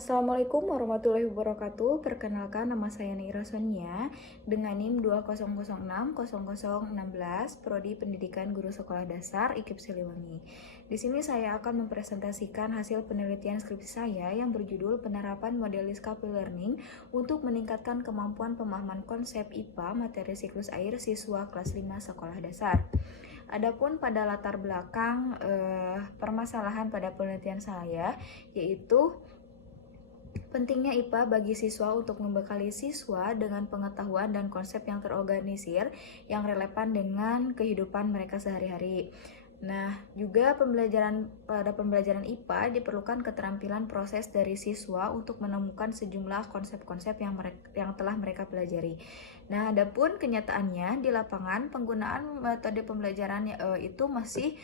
Assalamualaikum warahmatullahi wabarakatuh. Perkenalkan, nama saya Naira Sonia dengan NIM 20060016, Prodi Pendidikan Guru Sekolah Dasar IKIP Siliwangi. Di sini saya akan mempresentasikan hasil penelitian skripsi saya yang berjudul Penerapan Model Discovery Learning untuk meningkatkan kemampuan pemahaman konsep IPA materi siklus air siswa kelas 5 sekolah dasar. Adapun pada latar belakang permasalahan pada penelitian saya, yaitu pentingnya IPA bagi siswa untuk membekali siswa dengan pengetahuan dan konsep yang terorganisir yang relevan dengan kehidupan mereka sehari-hari. Nah, juga pada pembelajaran IPA diperlukan keterampilan proses dari siswa untuk menemukan sejumlah konsep-konsep yang telah mereka pelajari. Nah, adapun kenyataannya di lapangan penggunaan metode pembelajaran itu masih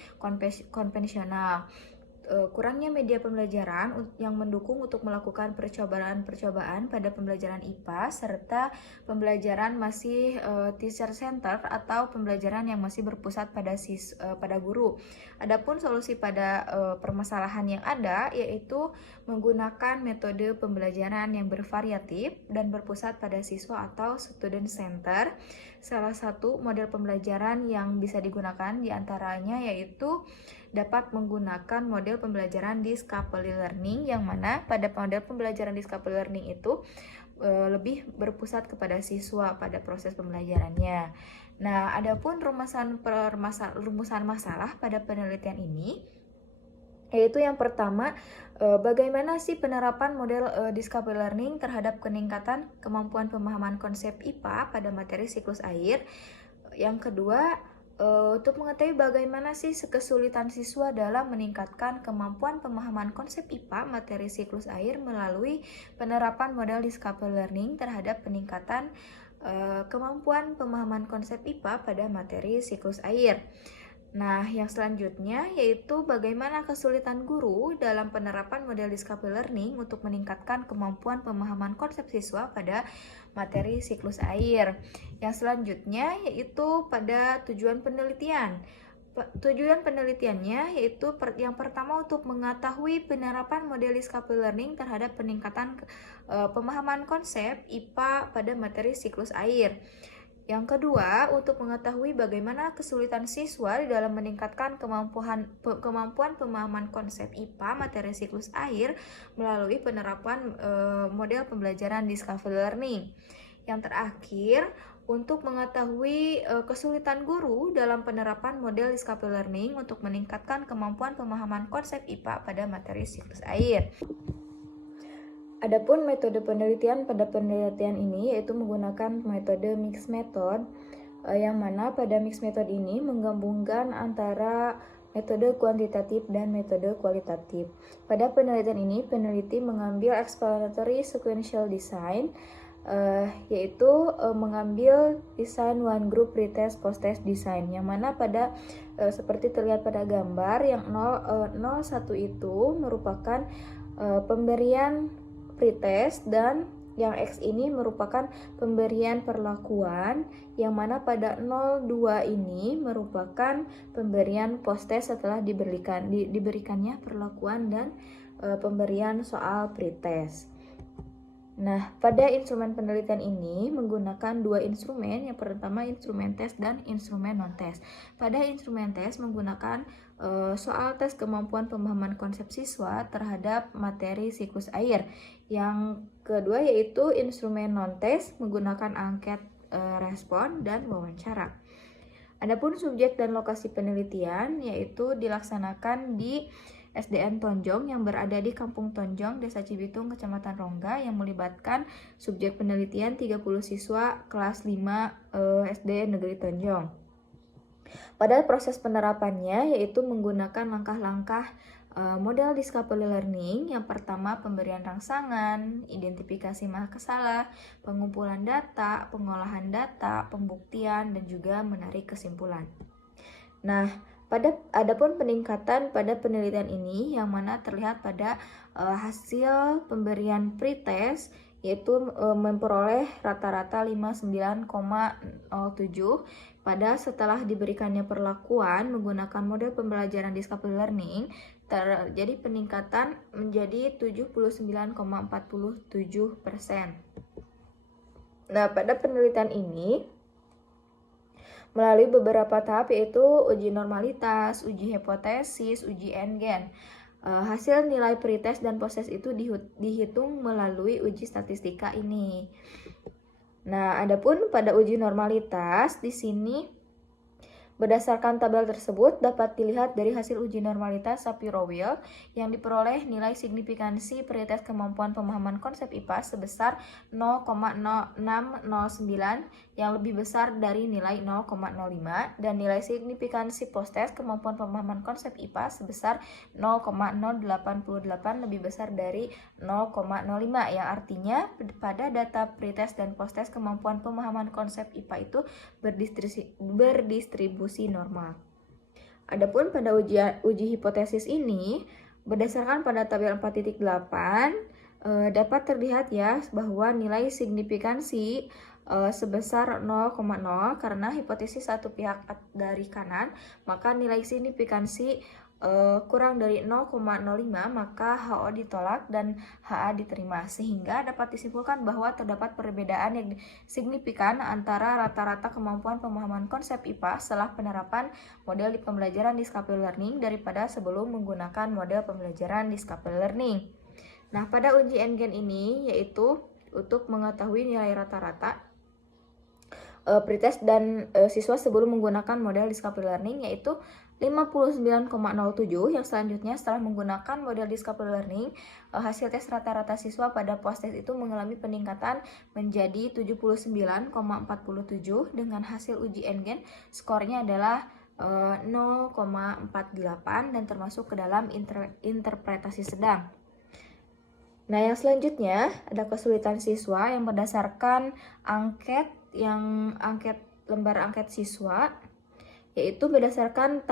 konvensional. Kurangnya media pembelajaran yang mendukung untuk melakukan percobaan-percobaan pada pembelajaran IPA, serta pembelajaran masih teacher center atau pembelajaran yang masih berpusat pada guru. Adapun solusi pada permasalahan yang ada yaitu menggunakan metode pembelajaran yang bervariatif dan berpusat pada siswa atau student center. Salah satu model pembelajaran yang bisa digunakan diantaranya yaitu dapat menggunakan model pembelajaran discovery learning, yang mana pada model pembelajaran discovery learning itu lebih berpusat kepada siswa pada proses pembelajarannya. Nah, adapun rumusan masalah pada penelitian ini yaitu yang pertama, bagaimana sih penerapan model discovery learning terhadap peningkatan kemampuan pemahaman konsep IPA pada materi siklus air. Yang kedua, untuk mengetahui bagaimana sih kesulitan siswa dalam meningkatkan kemampuan pemahaman konsep IPA materi siklus air melalui penerapan model discovery learning terhadap peningkatan kemampuan pemahaman konsep IPA pada materi siklus air. Nah, yang selanjutnya yaitu bagaimana kesulitan guru dalam penerapan model discovery learning untuk meningkatkan kemampuan pemahaman konsep siswa pada materi siklus air. Yang selanjutnya yaitu pada tujuan penelitian. Tujuan penelitiannya yaitu yang pertama untuk mengetahui penerapan model discovery learning terhadap peningkatan pemahaman konsep IPA pada materi siklus air. Yang kedua, untuk mengetahui bagaimana kesulitan siswa di dalam meningkatkan kemampuan pemahaman konsep IPA materi siklus air melalui penerapan model pembelajaran discovery learning. Yang terakhir, untuk mengetahui kesulitan guru dalam penerapan model discovery learning untuk meningkatkan kemampuan pemahaman konsep IPA pada materi siklus air. Adapun metode penelitian pada penelitian ini yaitu menggunakan metode mixed method, yang mana pada mixed method ini menggabungkan antara metode kuantitatif dan metode kualitatif. Pada penelitian ini, peneliti mengambil explanatory sequential design, yaitu mengambil desain one group pretest post-test design, yang mana pada seperti terlihat pada gambar yang 01 itu merupakan pemberian pretest, dan yang X ini merupakan pemberian perlakuan, yang mana pada 02 ini merupakan pemberian post-test setelah diberikannya perlakuan dan pemberian soal pretest. Nah, pada instrumen penelitian ini menggunakan dua instrumen, yang pertama instrumen tes dan instrumen non-tes. Pada instrumen tes menggunakan soal tes kemampuan pemahaman konsep siswa terhadap materi siklus air. Yang kedua yaitu instrumen non-tes menggunakan angket respon dan wawancara. Adapun subjek dan lokasi penelitian yaitu dilaksanakan di SDN Tonjong yang berada di Kampung Tonjong, Desa Cibitung, Kecamatan Rongga, yang melibatkan subjek penelitian 30 siswa kelas 5 SD Negeri Tonjong. Pada proses penerapannya yaitu menggunakan langkah-langkah model discovery learning. Yang pertama, pemberian rangsangan, identifikasi masalah, pengumpulan data, pengolahan data, pembuktian, dan juga menarik kesimpulan. Nah, adapun peningkatan pada penelitian ini yang mana terlihat pada hasil pemberian pretest yaitu memperoleh rata-rata 59,07 pada setelah diberikannya perlakuan menggunakan model pembelajaran discovery learning. terjadi peningkatan menjadi 79,47%. Nah, pada penelitian ini melalui beberapa tahap, yaitu uji normalitas, uji hipotesis, uji endgen. Hasil nilai pretest dan posttest itu dihitung melalui uji statistika ini. Nah, adapun pada uji normalitas di sini berdasarkan tabel tersebut dapat dilihat dari hasil uji normalitas Shapiro-Wilk yang diperoleh nilai signifikansi pretest kemampuan pemahaman konsep IPA sebesar 0,0609 yang lebih besar dari nilai 0,05 dan nilai signifikansi posttest kemampuan pemahaman konsep IPA sebesar 0,088 lebih besar dari 0,05 yang artinya pada data pretest dan posttest kemampuan pemahaman konsep IPA itu berdistribusi normal. Adapun pada uji hipotesis ini berdasarkan pada tabel 4.8 dapat terlihat ya bahwa nilai signifikansi sebesar 0,0 karena hipotesis satu pihak dari kanan, maka nilai signifikansi kurang dari 0,05 maka HO ditolak dan HA diterima, sehingga dapat disimpulkan bahwa terdapat perbedaan yang signifikan antara rata-rata kemampuan pemahaman konsep IPA setelah penerapan model di pembelajaran discovery learning daripada sebelum menggunakan model pembelajaran discovery learning. Nah, pada uji endgen ini yaitu untuk mengetahui nilai rata-rata pretest dan siswa sebelum menggunakan model discovery learning yaitu 59,07. Yang selanjutnya setelah menggunakan model discovery learning, hasil tes rata-rata siswa pada posttest itu mengalami peningkatan menjadi 79,47 dengan hasil uji endgen skornya adalah 0,48 dan termasuk ke dalam interpretasi sedang. Nah, yang selanjutnya ada kesulitan siswa yang berdasarkan lembar angket siswa, yaitu berdasarkan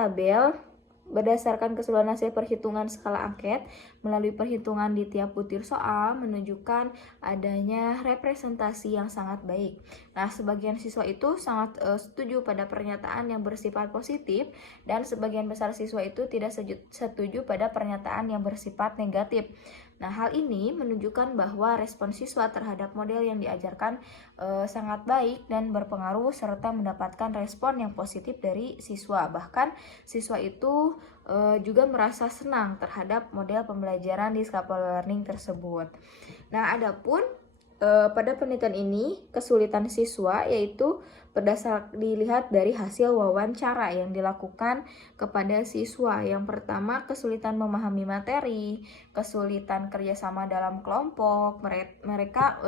keseluruhan hasil perhitungan skala angket melalui perhitungan di tiap butir soal menunjukkan adanya representasi yang sangat baik. Nah, sebagian siswa itu sangat setuju pada pernyataan yang bersifat positif dan sebagian besar siswa itu tidak setuju pada pernyataan yang bersifat negatif. Nah, hal ini menunjukkan bahwa respon siswa terhadap model yang diajarkan sangat baik dan berpengaruh serta mendapatkan respon yang positif dari siswa. Bahkan siswa itu juga merasa senang terhadap model pembelajaran discovery learning tersebut. Nah, adapun pada penelitian ini kesulitan siswa yaitu dilihat dari hasil wawancara yang dilakukan kepada siswa. Yang pertama, kesulitan memahami materi, kesulitan kerjasama dalam kelompok, mereka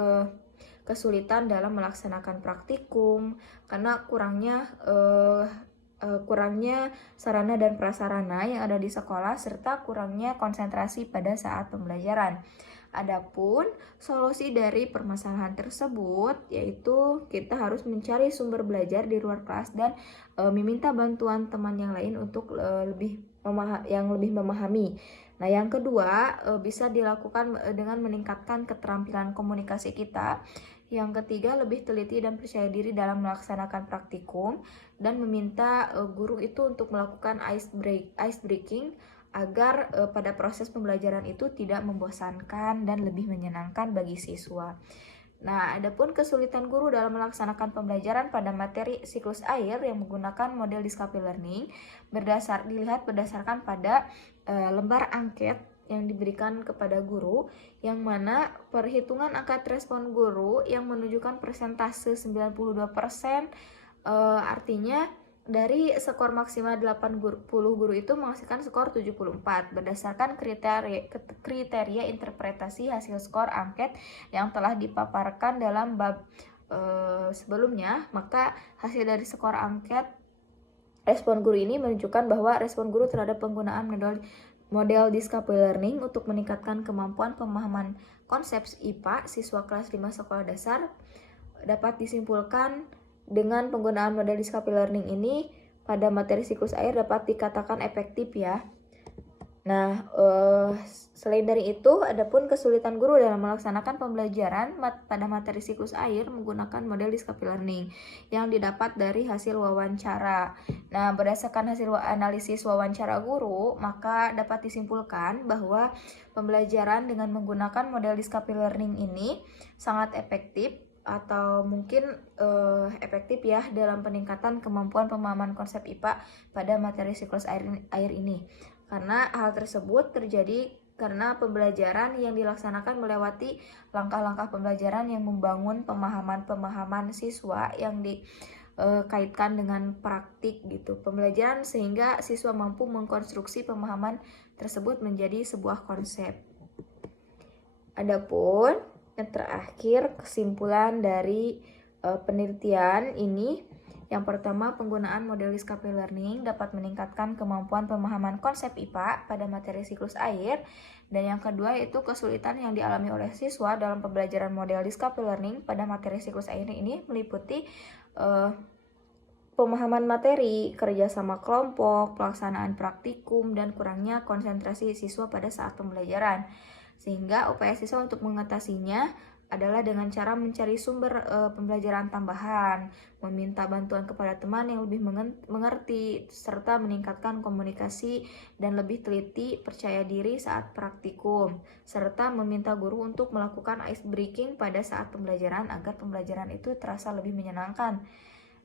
kesulitan dalam melaksanakan praktikum karena kurangnya sarana dan prasarana yang ada di sekolah serta kurangnya konsentrasi pada saat pembelajaran. Adapun solusi dari permasalahan tersebut yaitu kita harus mencari sumber belajar di luar kelas dan meminta bantuan teman yang lain untuk lebih memahami. Nah, yang kedua bisa dilakukan dengan meningkatkan keterampilan komunikasi kita. Yang ketiga, lebih teliti dan percaya diri dalam melaksanakan praktikum dan meminta guru itu untuk melakukan ice breaking agar pada proses pembelajaran itu tidak membosankan dan lebih menyenangkan bagi siswa. Nah, adapun kesulitan guru dalam melaksanakan pembelajaran pada materi siklus air yang menggunakan model discovery learning dilihat berdasarkan pada lembar angket yang diberikan kepada guru, yang mana perhitungan angka respon guru yang menunjukkan persentase 92%, artinya dari skor maksimal 80 guru itu menghasilkan skor 74 berdasarkan kriteria interpretasi hasil skor angket yang telah dipaparkan dalam bab sebelumnya. Maka hasil dari skor angket respon guru ini menunjukkan bahwa respon guru terhadap penggunaan model discovery learning untuk meningkatkan kemampuan pemahaman konsep IPA siswa kelas 5 sekolah dasar dapat disimpulkan dengan penggunaan model discovery learning ini pada materi siklus air dapat dikatakan efektif ya. Nah, selain dari itu, adapun kesulitan guru dalam melaksanakan pembelajaran pada materi siklus air menggunakan model discovery learning yang didapat dari hasil wawancara. Nah, berdasarkan hasil analisis wawancara guru, maka dapat disimpulkan bahwa pembelajaran dengan menggunakan model discovery learning ini sangat efektif atau mungkin efektif ya dalam peningkatan kemampuan pemahaman konsep IPA pada materi siklus air ini. Karena hal tersebut terjadi karena pembelajaran yang dilaksanakan melewati langkah-langkah pembelajaran yang membangun pemahaman-pemahaman siswa yang dikaitkan dengan praktik gitu. Pembelajaran sehingga siswa mampu mengkonstruksi pemahaman tersebut menjadi sebuah konsep. Adapun yang terakhir kesimpulan dari penelitian ini, yang pertama, penggunaan model discovery learning dapat meningkatkan kemampuan pemahaman konsep IPA pada materi siklus air. Dan yang kedua yaitu kesulitan yang dialami oleh siswa dalam pembelajaran model discovery learning pada materi siklus air ini meliputi pemahaman materi, kerjasama kelompok, pelaksanaan praktikum, dan kurangnya konsentrasi siswa pada saat pembelajaran. Sehingga upaya siswa untuk mengatasinya adalah dengan cara mencari sumber pembelajaran tambahan, meminta bantuan kepada teman yang lebih mengerti, serta meningkatkan komunikasi dan lebih teliti percaya diri saat praktikum, serta meminta guru untuk melakukan ice breaking pada saat pembelajaran agar pembelajaran itu terasa lebih menyenangkan.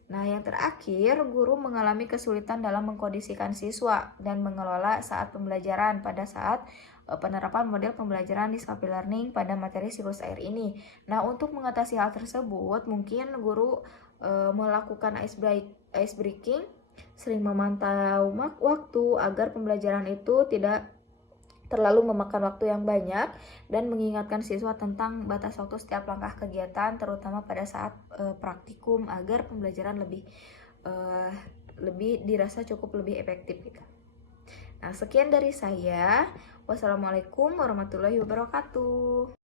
Nah, yang terakhir, guru mengalami kesulitan dalam mengkondisikan siswa dan mengelola saat pembelajaran pada saat penerapan model pembelajaran discovery learning pada materi siklus air ini. Nah, untuk mengatasi hal tersebut, mungkin guru melakukan ice breaking, sering memantau waktu agar pembelajaran itu tidak terlalu memakan waktu yang banyak, dan mengingatkan siswa tentang batas waktu setiap langkah kegiatan, terutama pada saat praktikum agar pembelajaran lebih dirasa cukup lebih efektif gitu. Nah, sekian dari saya. Wassalamualaikum warahmatullahi wabarakatuh.